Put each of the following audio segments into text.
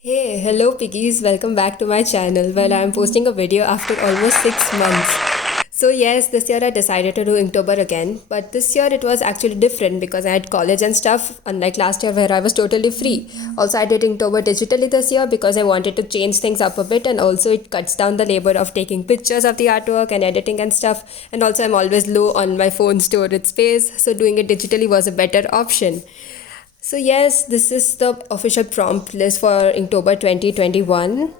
Hey, hello piggies, welcome back to my channel. Well, I'm posting a video after almost 6 months. So, yes, this year I decided to do Inktober again, but this year it was actually different because I had college and stuff, unlike last year where I was totally free. Also, I did Inktober digitally this year because I wanted to change things up a bit, and also it cuts down the labor of taking pictures of the artwork and editing and stuff. And also, I'm always low on my phone storage space, so doing it digitally was a better option. So, yes, this is the official prompt list for October 2021.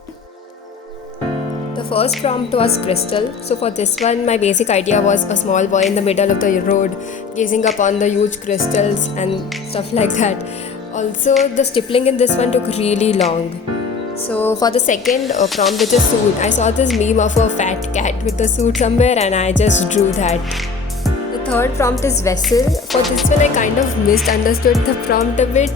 The first prompt was crystal. So, for this one, my basic idea was a small boy in the middle of the road gazing upon the huge crystals and stuff like that. Also, the stippling in this one took really long. So, for the second prompt, which is suit, I saw this meme of a fat cat with a suit somewhere and I just drew that. The third prompt is vessel. For this one, I kind of misunderstood the prompt a bit.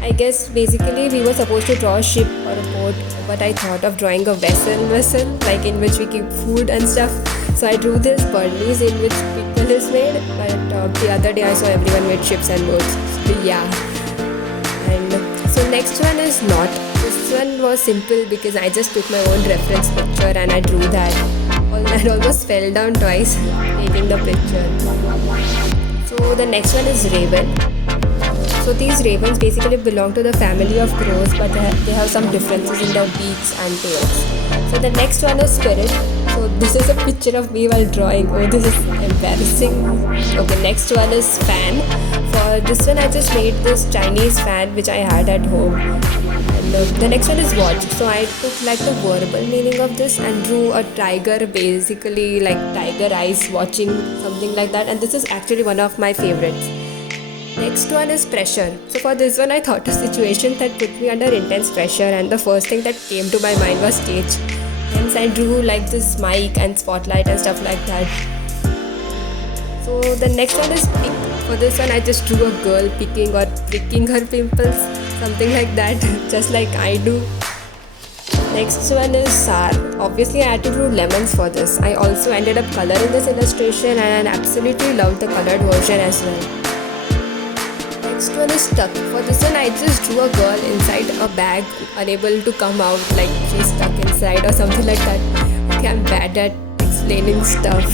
I guess basically we were supposed to draw a ship or a boat, but I thought of drawing a vessel, like in which we keep food and stuff. So I drew this Burmese in which pickle is made, but the other day I saw everyone made ships and boats. So yeah. And so next one is knot. This one was simple because I just took my own reference picture and I drew that. I almost fell down twice taking the picture. So the next one is raven. So these ravens basically belong to the family of crows, but they have some differences in their beaks and tails. So the next one is spirit. So this is a picture of me while drawing. Oh, this is embarrassing. Okay, next one is fan. For this one, I just made this Chinese fan which I had at home. And the next one is watch. So I took like the verbal meaning of this and drew a tiger, basically like tiger eyes watching, something like that. And this is actually one of my favorites. Next one is pressure. So for this one, I thought a situation that put me under intense pressure, and the first thing that came to my mind was stage. Hence, I drew like this mic and spotlight and stuff like that. So the next one is pick. For this one, I just drew a girl picking or pricking her pimples, something like that, just like I do. Next one is sour. Obviously, I had to draw lemons for this. I also ended up coloring this illustration, and I absolutely loved the colored version as well. Next one is stuck. For this one, I just drew a girl inside a bag, unable to come out, like she's stuck inside or something like that. Okay, I'm bad at explaining stuff.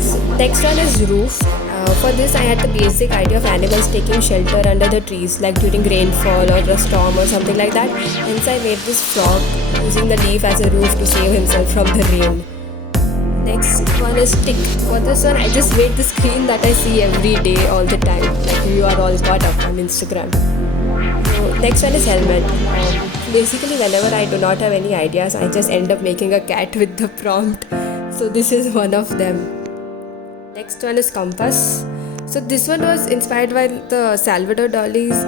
So, next one is roof. For this, I had the basic idea of animals taking shelter under the trees, like during rainfall or a storm or something like that. Hence, I made this frog using the leaf as a roof to save himself from the rain. Next one is tick. For this one, I just made the screen that I see every day, all the time. Like you are all caught up on Instagram. So next one is helmet. Basically, whenever I do not have any ideas, I just end up making a cat with the prompt. So this is one of them. Next one is compass. So this one was inspired by the Salvador Dali's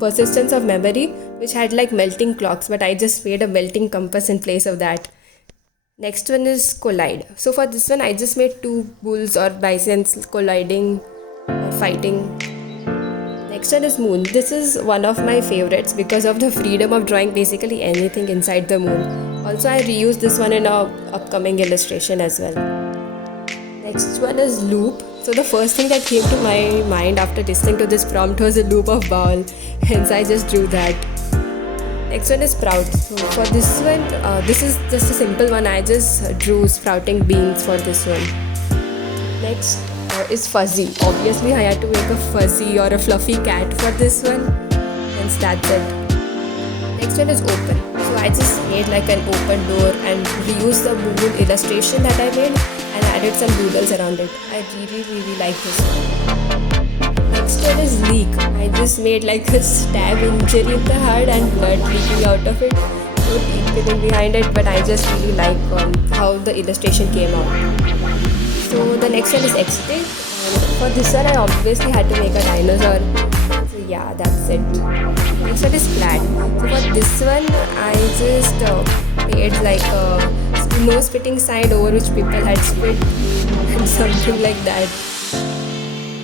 Persistence of Memory, which had like melting clocks, but I just made a melting compass in place of that. Next one is collide. So for this one, I just made two bulls or bisons colliding or fighting. Next one is moon. This is one of my favorites because of the freedom of drawing basically anything inside the moon. Also, I reused this one in our upcoming illustration as well. Next one is loop. So the first thing that came to my mind after listening to this prompt was a loop of ball. Hence, I just drew that. Next one is sprout. So for this one, this is just a simple one. I just drew sprouting beans for this one. Next is fuzzy. Obviously, I had to make a fuzzy or a fluffy cat for this one. Hence, that's it. Next one is open. So I just made like an open door and reused the moon illustration that I made and added some doodles around it. I really like this one. Next one is leak. I just made like a stab injury in the heart and blood leaking out of it. No deep feeling behind it, but I just really like how the illustration came out. So the next one is X-ray. For this one, I obviously had to make a dinosaur. So yeah, that's it. Next one is flat. So for this one, I just made like a no spitting side over which people had spit and something like that.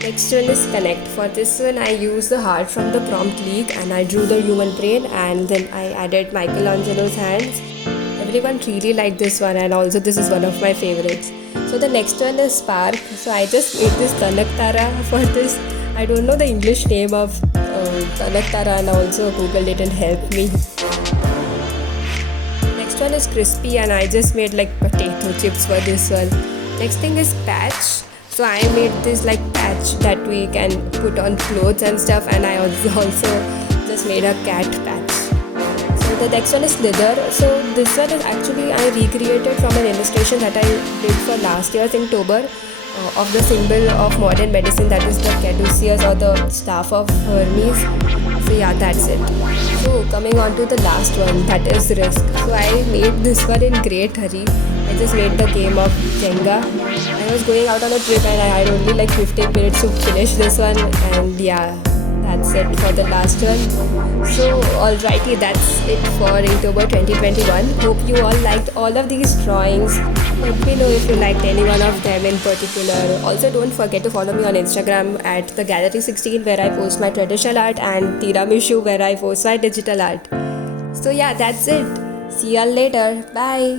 Next one is connect. For this one, I used the heart from the prompt leak and I drew the human brain and then I added Michelangelo's hands. Everyone really liked this one, and also this is one of my favorites. So the next one is spark. So I just made this Tanak Tara for this. I don't know the English name of Tanak Tara, and also Google didn't help me. first one is crispy and I just made like potato chips for this one. Next thing is patch. So I made this like patch that we can put on clothes and stuff, and I also just made a cat patch. So the next one is slither. So this one is actually I recreated from an illustration that I did for last year's Inktober of the symbol of modern medicine, that is the caduceus or the staff of Hermes. So yeah, that's it. So coming on to the last one, that is risk. So I made this one in great hurry. I just made the game of Jenga. I was going out on a trip and I had only like 15 minutes to finish this one, and yeah, that's it for the last one. So alrighty, that's it for Inktober 2021. Hope you all liked all of these drawings. Let me know if you liked any one of them in particular. Also, don't forget to follow me on Instagram at the Gallery 16, where I post my traditional art, and Tiramishu, where I post my digital art. So yeah, that's it. See y'all later. Bye.